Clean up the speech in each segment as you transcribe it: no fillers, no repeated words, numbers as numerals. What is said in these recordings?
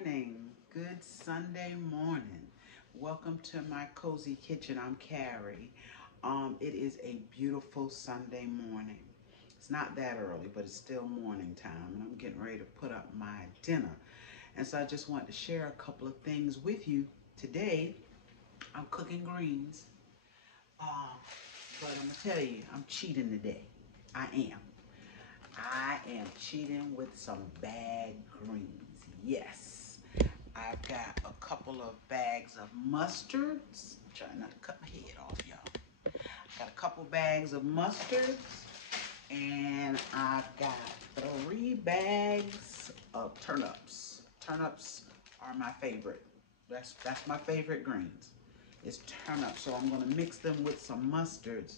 morning. Good Sunday morning. Welcome to my cozy kitchen. I'm Carrie. It is a beautiful Sunday morning. It's not that early, but it's still morning time, and I'm getting ready to put up my dinner. And so I just want to share a couple of things with you today. I'm cooking greens, but I'm gonna tell you, I'm cheating today. I am. I am cheating with some bag greens. Yes. I've got a couple of bags of mustards. I'm trying not to cut my head off, y'all. Got a couple bags of mustards, and I've got 3 bags of turnips. Turnips are my favorite. That's my favorite greens. It's turnips. So I'm gonna mix them with some mustards.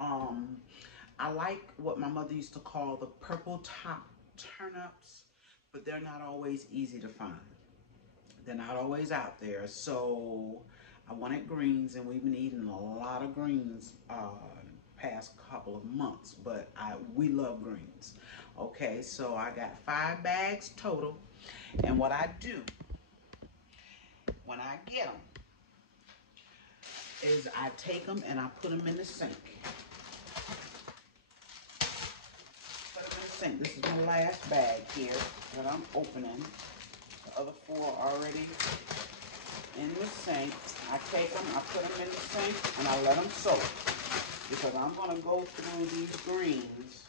I like what my mother used to call the purple top turnips, but they're not always easy to find. They're not always out there. So I wanted greens, and we've been eating a lot of greens past couple of months, but we love greens. Okay, so I got 5 bags total, and what I do when I get them is I take them and I put them in the sink. This is my last bag here that I'm opening. The other 4 are already in the sink. I take them, I put them in the sink, and I let them soak. Because I'm going to go through these greens.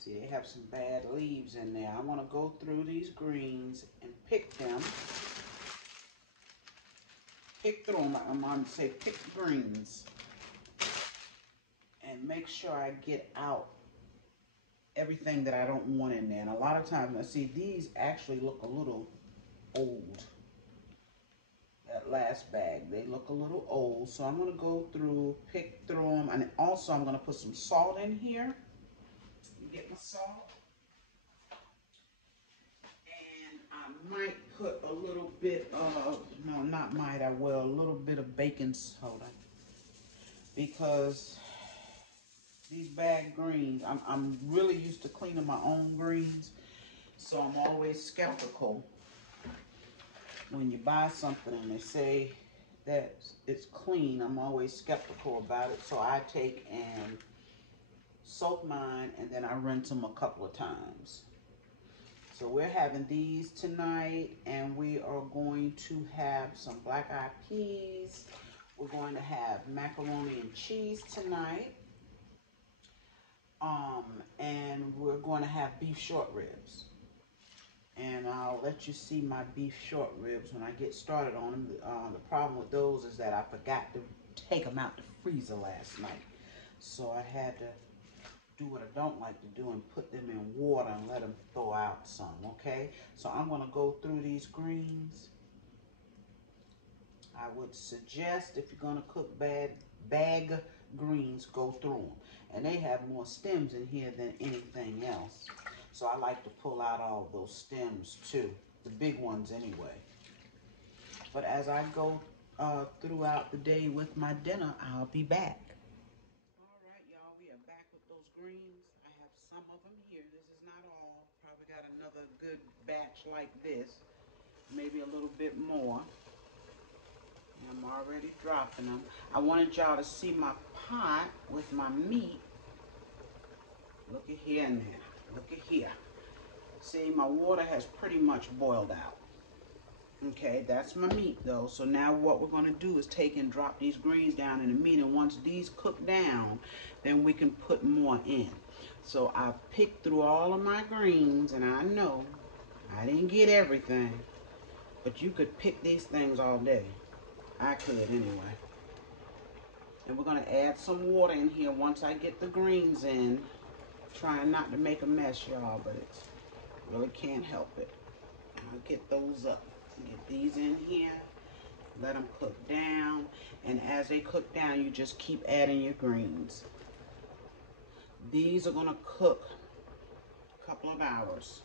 See, they have some bad leaves in there. I want to go through these greens and pick them. Pick through them. I'm going to say pick greens. And make sure I get out everything that I don't want in there. And a lot of times, I see these actually look a little old. That last bag, they look a little old. So I'm going to go through, pick through them. And also I'm going to put some salt in here. Get my salt. And I might put a little bit of, no, not might, I will, a little bit of baking soda. Because these bag greens, I'm really used to cleaning my own greens, so I'm always skeptical when you buy something and they say that it's clean. I'm always skeptical about it, so I take and soak mine and then I rinse them a couple of times. So we're having these tonight, and we are going to have some black-eyed peas. We're going to have macaroni and cheese tonight. And we're going to have beef short ribs. And I'll let you see my beef short ribs when I get started on them. The problem with those is that I forgot to take them out the freezer last night. So I had to do what I don't like to do and put them in water and let them thaw out some, okay? So I'm going to go through these greens. I would suggest, if you're going to cook bag greens, go through them. And they have more stems in here than anything else. So I like to pull out all those stems too. The big ones anyway. But as I go throughout the day with my dinner, I'll be back. All right, y'all, we are back with those greens. I have some of them here. This is not all. Probably got another good batch like this. Maybe a little bit more. I'm already dropping them. I wanted y'all to see my pot with my meat. Look at here now. Look at here. See, my water has pretty much boiled out. Okay, that's my meat though. So now what we're going to do is take and drop these greens down in the meat. And once these cook down, then we can put more in. So I've picked through all of my greens, and I know I didn't get everything. But you could pick these things all day. I could anyway. And we're going to add some water in here once I get the greens in. Trying not to make a mess, y'all, but it's really can't help it. I'll get those up. Get these in here. Let them cook down. And as they cook down, you just keep adding your greens. These are going to cook a couple of hours.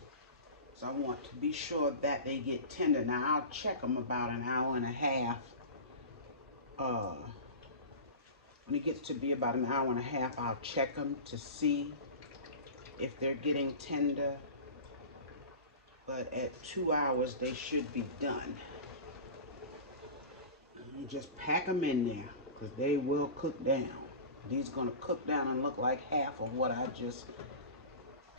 So I want to be sure that they get tender. Now, I'll check them about an hour and a half. When it gets to be about an hour and a half, I'll check them to see if they're getting tender. but at 2 hours they should be done. You just pack them in there because they will cook down. These are going to cook down and look like half of what I just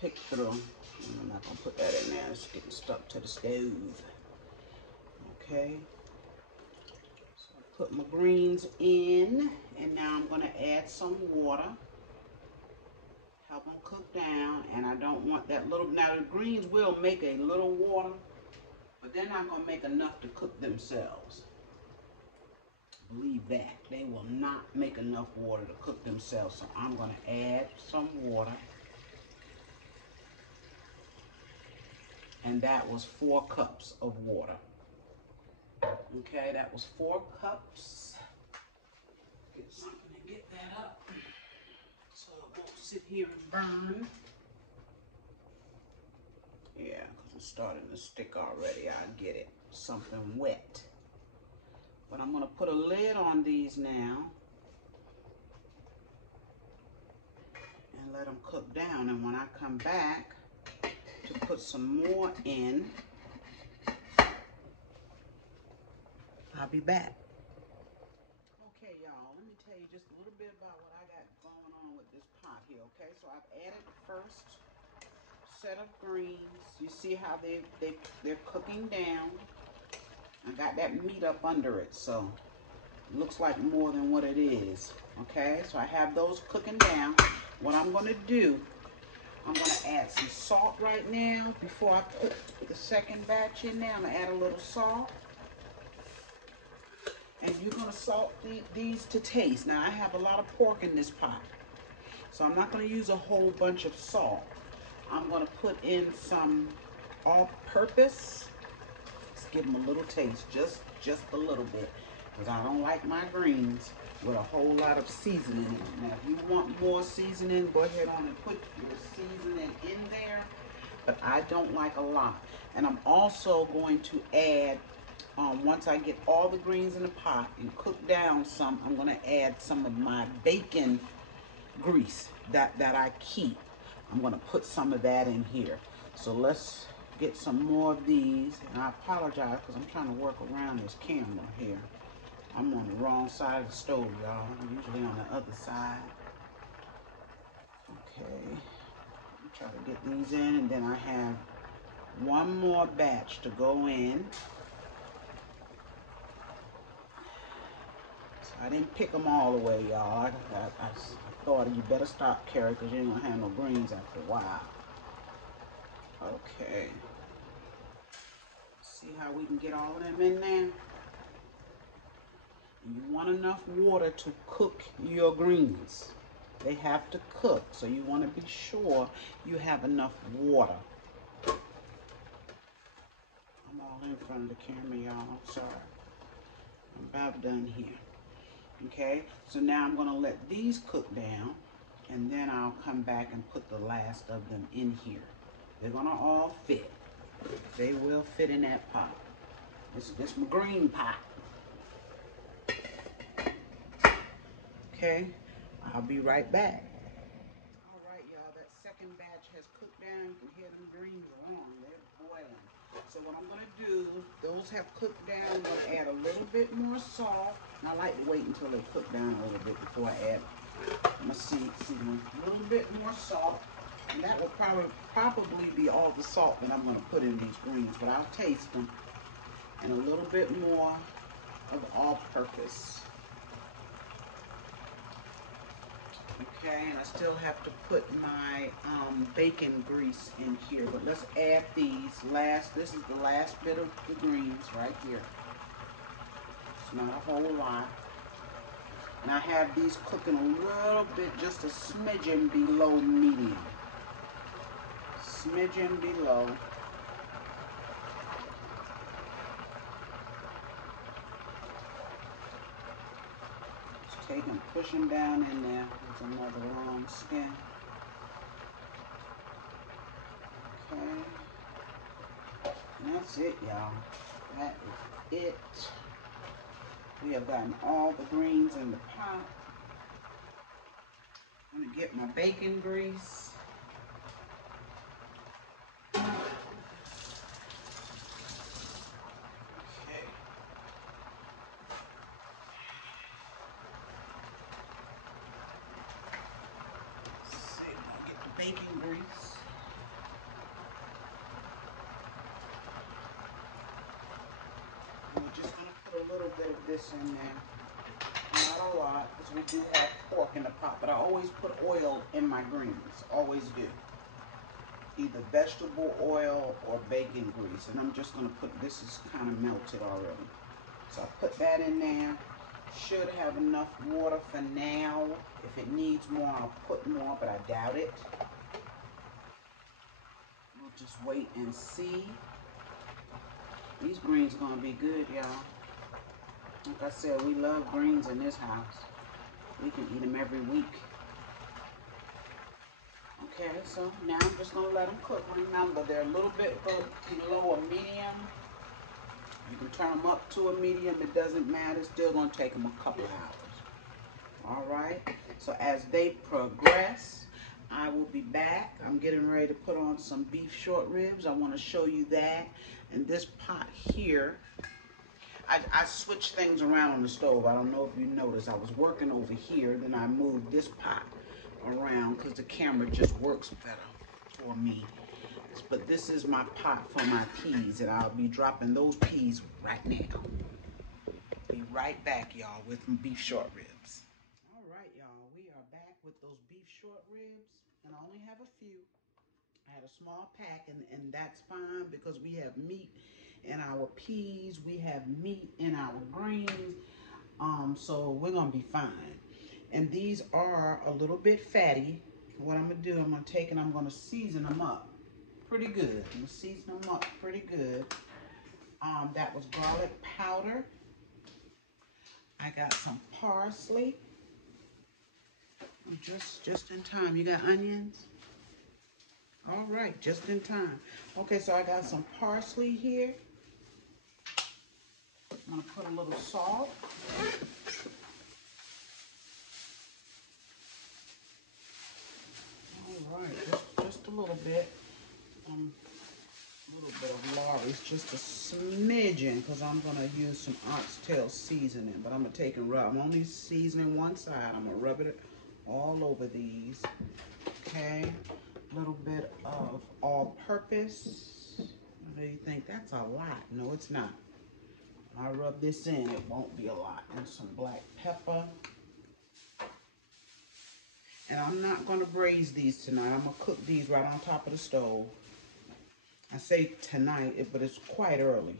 picked through. I'm not going to put that in there. It's getting stuck to the stove. Okay. So I put my greens in, and now I'm going to add some water. Help them cook down, and I don't want that little, now the greens will make a little water, but they're not going to make enough to cook themselves. Believe that. They will not make enough water to cook themselves, so I'm going to add some water. And that was 4 cups of water. Okay, that was 4 cups. Get something to get that up so it won't sit here and burn. Yeah, because it's starting to stick already. I get it. Something wet. But I'm going to put a lid on these now and let them cook down. And when I come back to put some more in, I'll be back. Okay, y'all, let me tell you just a little bit about what I got going on with this pot here, okay? So I've added the first set of greens. You see how they're cooking down. I got that meat up under it, so it looks like more than what it is, okay? So I have those cooking down. What I'm going to do, I'm going to add some salt right now before I put the second batch in there. I'm going to add a little salt. And you're going to salt these to taste. Now, I have a lot of pork in this pot, so I'm not going to use a whole bunch of salt. I'm going to put in some all-purpose. Just give them a little taste, just a little bit, because I don't like my greens with a whole lot of seasoning in it. Now, if you want more seasoning, go ahead on and put your seasoning in there, but I don't like a lot. And I'm also going to add, once I get all the greens in the pot and cook down some, I'm going to add some of my bacon grease that I keep. I'm going to put some of that in here. So let's get some more of these. And I apologize because I'm trying to work around this camera here. I'm on the wrong side of the stove, y'all. I'm usually on the other side. Okay. Try to get these in, and then I have one more batch to go in. So I didn't pick them all the way, y'all. I thought you better stop, Carrie, because you ain't gonna have no greens after a while. Okay. See how we can get all of them in there? And you want enough water to cook your greens. They have to cook, so you want to be sure you have enough water. I'm all in front of the camera, y'all. Sorry. I'm about done here. Okay, so now I'm going to let these cook down, and then I'll come back and put the last of them in here. They're going to all fit. They will fit in that pot. This is my green pot. Okay, I'll be right back. All right, y'all, that second batch has cooked down. You can hear them greens are on. They're boiling. So what I'm going to do, those have cooked down. I'm going to add a little bit more salt. And I like to wait until they cook down a little bit before I add my seasoning. A little bit more salt. And that will probably be all the salt that I'm going to put in these greens. But I'll taste them. And a little bit more of all-purpose. Okay, and I still have to put my bacon grease in here, but let's add these this is the last bit of the greens right here. It's not a whole lot. And I have these cooking a little bit, just a smidgen below medium. Smidgen below. Take and push them down in there with another long skin. Okay. And that's it, y'all. That is it. We have gotten all the greens in the pot. I'm going to get my bacon grease. little bit of this in there. Not a lot, because we do have pork in the pot, but I always put oil in my greens. Always do. Either vegetable oil or bacon grease. And I'm just going to put, this is kind of melted already. So I put that in there. Should have enough water for now. If it needs more, I'll put more, but I doubt it. We'll just wait and see. These greens are going to be good, y'all. Like I said, we love greens in this house. We can eat them every week. Okay, so now I'm just going to let them cook. Remember, they're a little bit low or medium. You can turn them up to a medium. It doesn't matter. It's still going to take them a couple of hours. All right. So as they progress, I will be back. I'm getting ready to put on some beef short ribs. I want to show you that. And this pot here, I switched things around on the stove. I don't know if you noticed. I was working over here. Then I moved this pot around because the camera just works better for me. But this is my pot for my peas, and I'll be dropping those peas right now. Be right back, y'all, with some beef short ribs. All right, y'all, we are back with those beef short ribs, and I only have a few. I had a small pack, and that's fine because we have meat in our peas, we have meat in our greens, so we're gonna be fine. And these are a little bit fatty. What I'm gonna do, I'm gonna take and I'm gonna season them up pretty good. I'm gonna season them up pretty good. That was garlic powder. I got some parsley. Just in time. You got onions? All right, just in time. Okay, so I got some parsley here. I'm gonna put a little salt. All right, just a little bit. A little bit of Lawry's, just a smidgen, because I'm gonna use some oxtail seasoning. But I'm gonna take and rub. I'm only seasoning one side. I'm gonna rub it all over these. Okay, a little bit of all-purpose. What do you think? That's a lot. No, it's not. When I rub this in, it won't be a lot. And some black pepper. And I'm not gonna braise these tonight. I'm gonna cook these right on top of the stove. I say tonight, but it's quite early.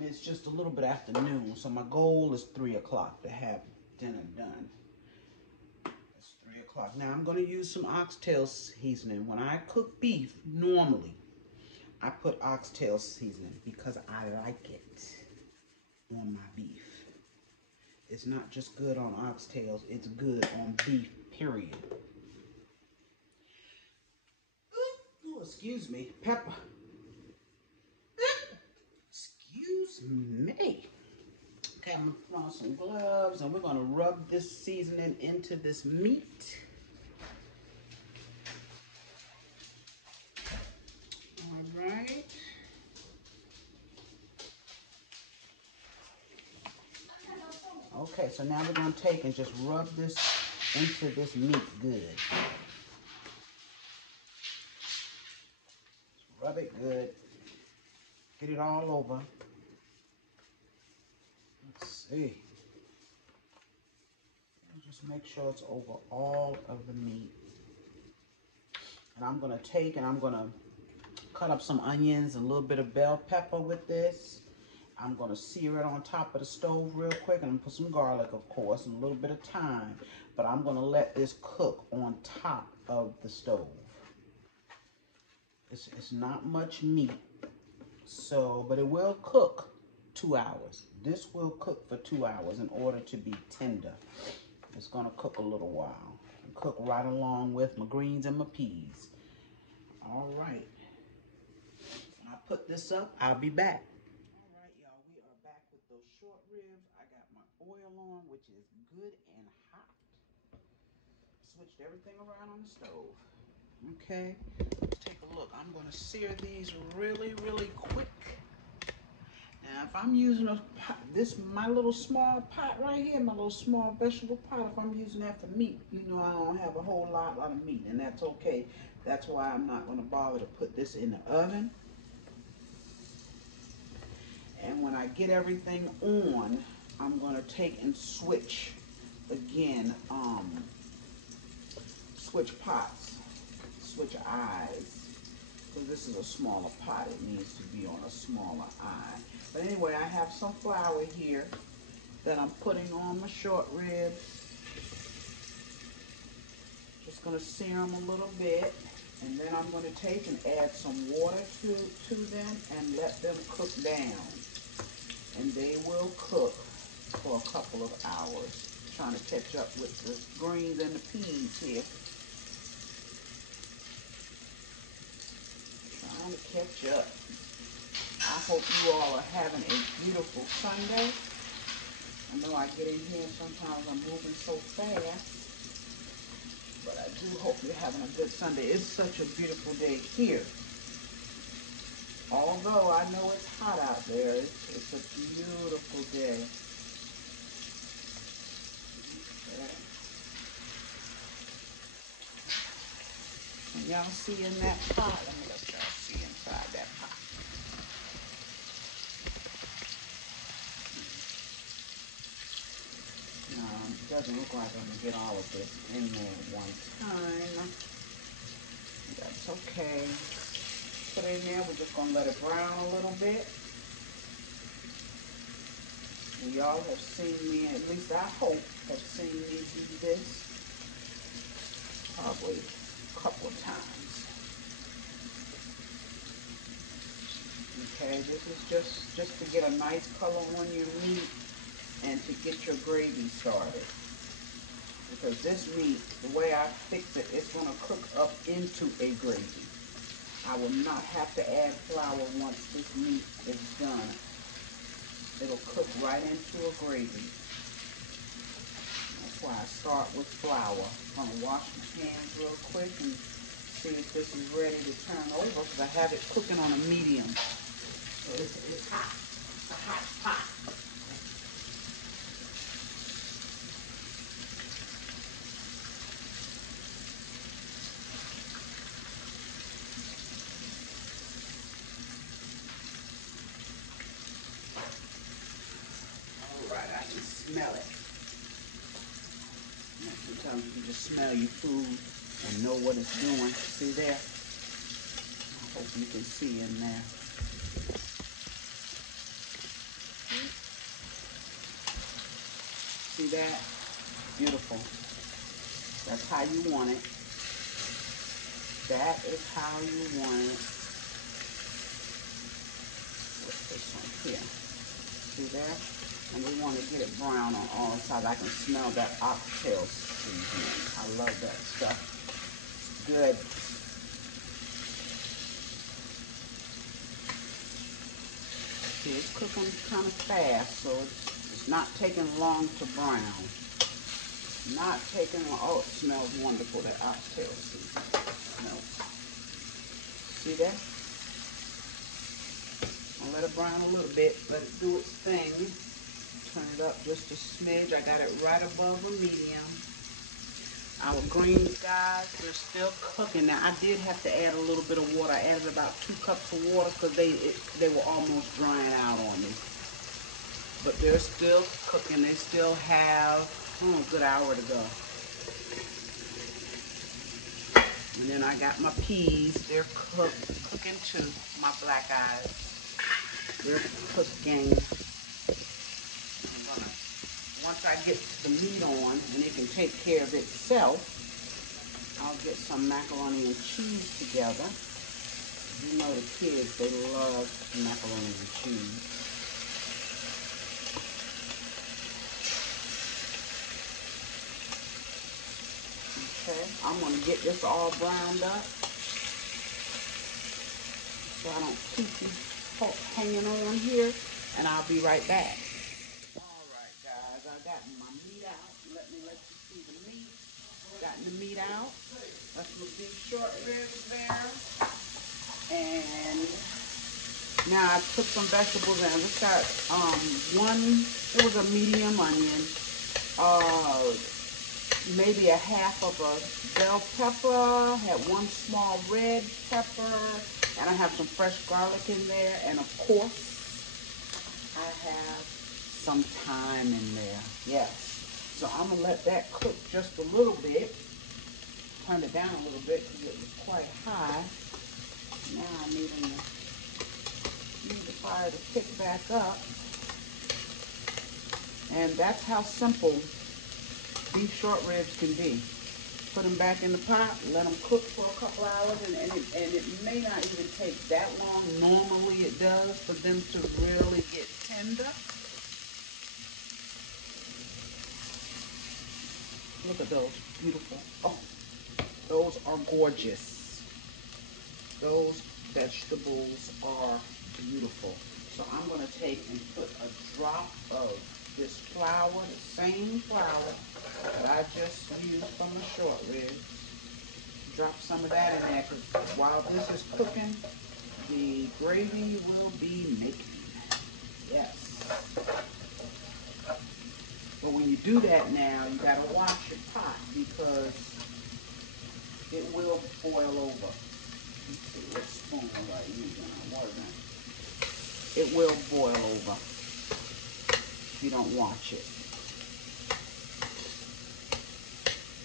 It's just a little bit after noon, so my goal is 3 o'clock to have dinner done. It's 3 o'clock. Now I'm going to use some oxtail seasoning. When I cook beef, normally, I put oxtail seasoning because I like it on my beef. It's not just good on oxtails, it's good on beef, period. Oh, excuse me, pepper. Excuse me. Okay, I'm gonna put on some gloves and we're gonna rub this seasoning into this meat. All right. Okay, so now we're gonna take and just rub this into this meat good. Rub it good. Get it all over. Let's see. Just make sure it's over all of the meat. And I'm gonna take and I'm gonna cut up some onions, a little bit of bell pepper with this. I'm gonna sear it on top of the stove real quick. I'm gonna put some garlic, of course, and a little bit of thyme. But I'm gonna let this cook on top of the stove. It's not much meat, so, but it will cook 2 hours. This will cook for 2 hours in order to be tender. It's gonna cook a little while. Cook right along with my greens and my peas. All right. When I put this up, I'll be back. All right, y'all, we are back with those short ribs. I got my oil on, which is good and hot. Switched everything around on the stove. Okay, let's take a look. I'm gonna sear these really, really quick. Now, if I'm using a pot, my little small pot right here, my little small vegetable pot, if I'm using that for meat, you know I don't have a whole lot of meat, and that's okay. That's why I'm not gonna bother to put this in the oven. And when I get everything on, I'm going to take and switch again, switch pots, switch eyes. Because this is a smaller pot, it needs to be on a smaller eye. But anyway, I have some flour here that I'm putting on my short ribs. Just going to sear them a little bit. And then I'm going to take and add some water to them and let them cook down. And they will cook for a couple of hours. Trying to catch up with the greens and the peas here. Trying to catch up. I hope you all are having a beautiful Sunday. I know I get in here and sometimes I'm moving so fast. But I do hope you're having a good Sunday. It's such a beautiful day here. Although I know it's hot out there, it's a beautiful day. Okay. Can y'all see in that pot? Let me let y'all see inside that pot. No, it doesn't look like I'm going to get all of this in there at one time. That's okay. Put it in there. We're just going to let it brown a little bit. And y'all have seen me, at least I hope, have seen me do this probably a couple of times. Okay, this is just to get a nice color on your meat and to get your gravy started. Because this meat, the way I fix it, it's going to cook up into a gravy. I will not have to add flour once this meat is done. It'll cook right into a gravy. That's why I start with flour. I'm going to wash my hands real quick and see if this is ready to turn over because I have it cooking on a medium. So it's hot. It's a hot pot. Smell it. Sometimes you can just smell your food and know what it's doing. See there? I hope you can see in there. See that? Beautiful. That's how you want it. That is how you want it. What's this one here? See there? And we want to get it brown on all sides. I can smell that oxtail seasoning. I love that stuff. It's good. See, it's cooking kind of fast, so it's not taking long to brown. Not taking long. Oh, it smells wonderful, that oxtail seasoning. Smells. See that? I'll let it brown a little bit. Let it do its thing. Turn it up just a smidge. I got it right above a medium. Our greens, guys, they're still cooking. Now, I did have to add a little bit of water. I added about 2 cups of water because they were almost drying out on me. But they're still cooking. They still have a good hour to go. And then I got my peas. They're cooking too. My black eyes. They're cooking. Once I get the meat on and it can take care of itself, I'll get some macaroni and cheese together. You know the kids, they love macaroni and cheese. Okay, I'm going to get this all browned up so I don't keep you hanging on here, and I'll be right back. I got my meat out. Let you see the meat. Got the meat out. That's my big short ribs there. And now I put some vegetables in. Just got it was a medium onion, maybe a half of a bell pepper, had 1 small red pepper, and I have some fresh garlic in there, and of course, I have some thyme in there. Yes. So I'm going to let that cook just a little bit. Turn it down a little bit because it was quite high. Now I need the fire to pick back up. And that's how simple beef short ribs can be. Put them back in the pot, let them cook for a couple hours, and it may not even take that long. Normally it does for them to really get tender. Look at those, beautiful. Oh, those are gorgeous. Those vegetables are beautiful. So I'm going to take and put a drop of this flour, the same flour that I just used from the short ribs. Drop some of that in there because while this is cooking, the gravy will be making. Yes. But when you do that now, you got to watch your pot because it will boil over. Let's see what spoon was I using. I wasn't. It will boil over if you don't watch it.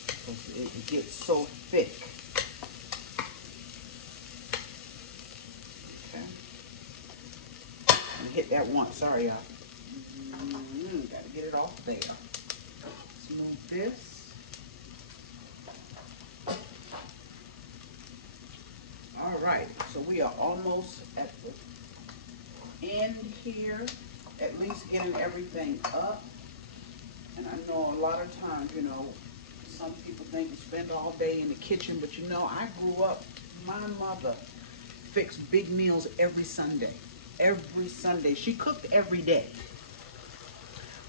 Because it gets so thick. Okay. Hit that once. Sorry, y'all. Got to get it off there. Let's move this. All right. So we are almost at the end here. At least getting everything up. And I know a lot of times, you know, some people think you spend all day in the kitchen, but you know, I grew up, my mother fixed big meals every Sunday. Every Sunday. She cooked every day.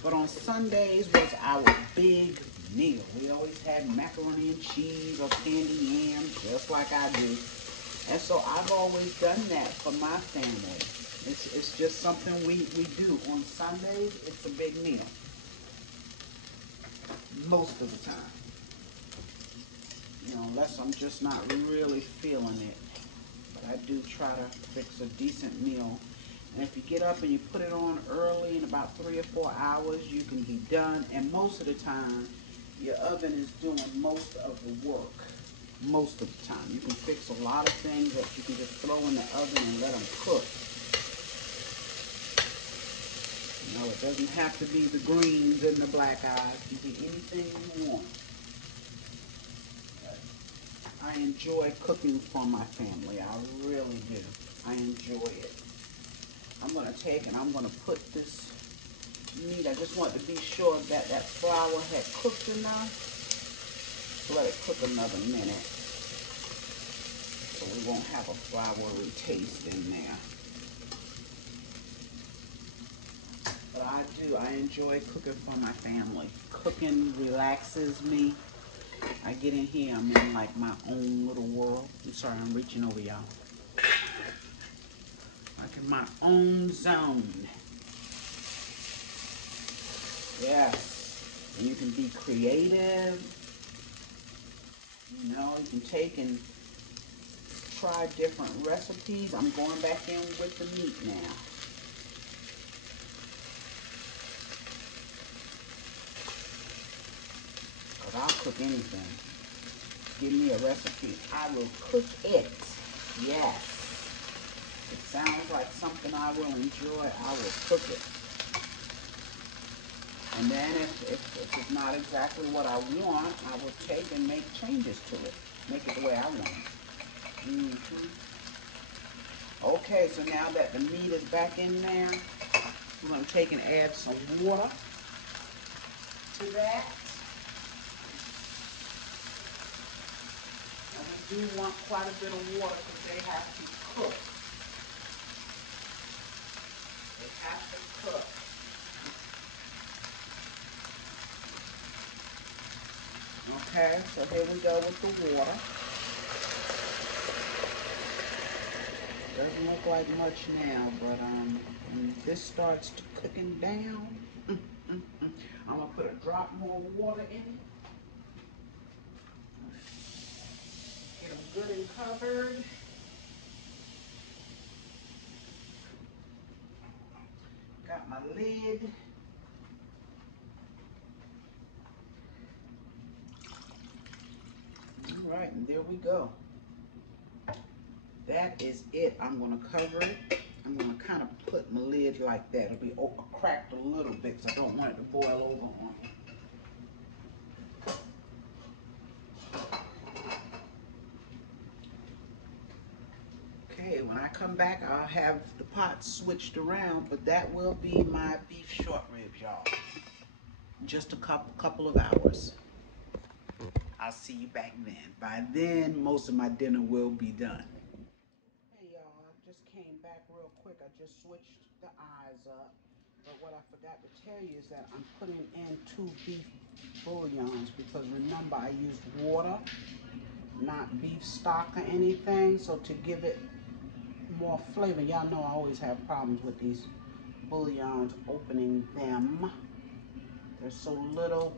But on Sundays was our big meal. We always had macaroni and cheese or candy yams, just like I do. And so I've always done that for my family. It's just something we do. On Sundays, it's a big meal. Most of the time. You know, unless I'm just not really feeling it. But I do try to fix a decent meal. And if you get up and you put it on early, in about 3 or 4 hours, you can be done. And most of the time, your oven is doing most of the work. Most of the time. You can fix a lot of things that you can just throw in the oven and let them cook. You know, it doesn't have to be the greens and the black eyes. It can be anything you want. But I enjoy cooking for my family. I really do. I enjoy it. I'm going to take and I'm going to put this meat. I just want to be sure that that flour had cooked enough. Let it cook another minute so we won't have a floury taste in there. But I enjoy cooking for my family. Cooking relaxes me. I get in here, I'm in like my own little world. I'm sorry, I'm reaching over y'all. Like in my own zone. Yes. And you can be creative. You know, you can take and try different recipes. I'm going back in with the meat now. Because I'll cook anything. Give me a recipe. I will cook it. Yes. It sounds like something I will enjoy. I will cook it. And then if it's not exactly what I want, I will take and make changes to it. Make it the way I want it. Okay, so now that the meat is back in there, we're going to take and add some water to that. And we do want quite a bit of water because they have to cook. They have to cook. Okay, so here we go with the water. Doesn't look like much now, but when this starts to cooking down, I'm gonna put a drop more water in it. Get them good and covered. Got my lid. All right, and there we go. That is it. I'm going to cover it. I'm going to kind of put my lid like that. It'll be cracked a little bit because I don't want it to boil over on me. Okay, when I come back, I'll have the pot switched around, but that will be my beef short ribs, y'all. Just a couple of hours. I'll see you back then. By then, most of my dinner will be done. Hey, y'all, I just came back real quick. I just switched the eyes up. But what I forgot to tell you is that I'm putting in 2 beef bouillons because remember, I used water, not beef stock or anything. So to give it more flavor, y'all know I always have problems with these bouillons opening them. There's so little.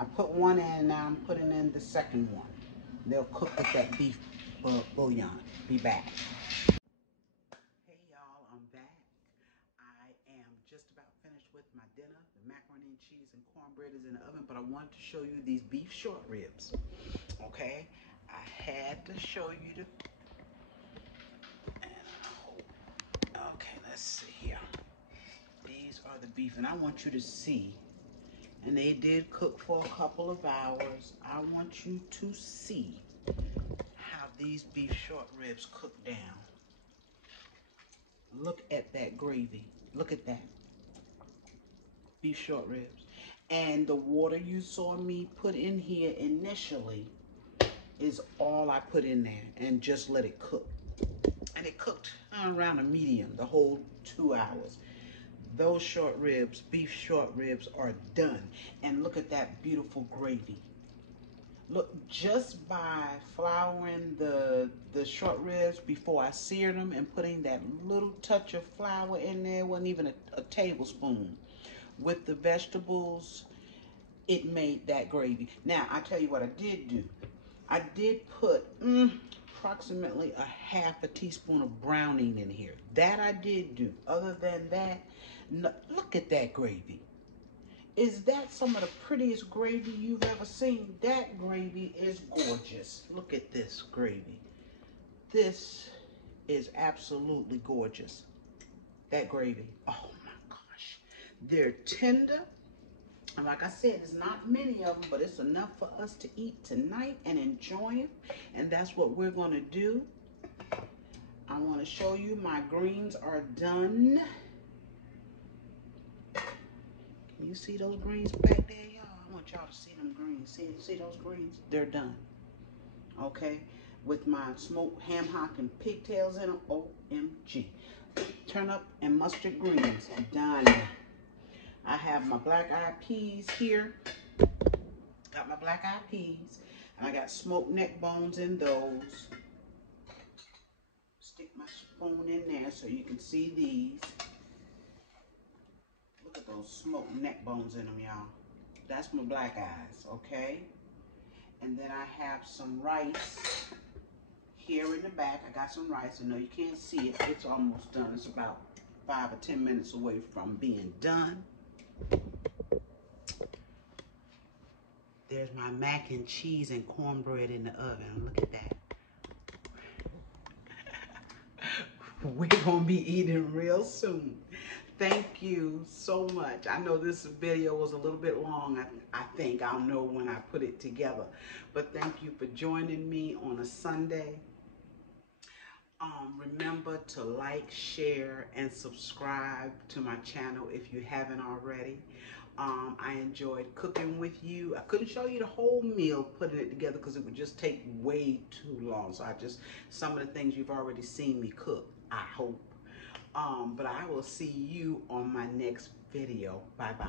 I put one in, now I'm putting in the second one. They'll cook with that beef bouillon. Be back. Hey y'all, I'm back. I am just about finished with my dinner. The macaroni and cheese and cornbread is in the oven, but I wanted to show you these beef short ribs. Okay, I had to show you the. Okay, let's see here. These are the beef, and I want you to see. And they did cook for a couple of hours. I want you to see how these beef short ribs cook down. Look at that gravy. Look at that. Beef short ribs. And the water you saw me put in here initially is all I put in there and just let it cook. And it cooked around a medium the whole 2 hours. Those short ribs, beef short ribs, are done. And look at that beautiful gravy. Look, just by flouring the short ribs before I seared them and putting that little touch of flour in there, wasn't even a tablespoon, with the vegetables, it made that gravy. Now, I tell you what I did do. I did put approximately a half a teaspoon of browning in here. That I did do. Other than that, no, look at that gravy. Is that some of the prettiest gravy you've ever seen? That gravy is gorgeous. Look at this gravy. This is absolutely gorgeous. That gravy. Oh my gosh. They're tender. And like I said, there's not many of them, but it's enough for us to eat tonight and enjoy them. And that's what we're going to do. I want to show you my greens are done. Can you see those greens back there, y'all? I want y'all to see them greens. See those greens? They're done. Okay? With my smoked ham hock and pigtails in them. OMG. Turnip and mustard greens. Done. I have my black-eyed peas here. Got my black-eyed peas. I got smoked neck bones in those. Stick my spoon in there so you can see these. Look at those smoked neck bones in them, y'all. That's my black eyes, okay? And then I have some rice here in the back. I got some rice. I know you can't see it. It's almost done. It's about 5 or 10 minutes away from being done. There's my mac and cheese and cornbread in the oven. Look at that. We're going to be eating real soon. Thank you so much. I know this video was a little bit long, I think. I'll know when I put it together. But thank you for joining me on a Sunday. Remember to like, share, and subscribe to my channel if you haven't already. I enjoyed cooking with you. I couldn't show you the whole meal putting it together because it would just take way too long. So some of the things you've already seen me cook, I hope. But I will see you on my next video. Bye-bye.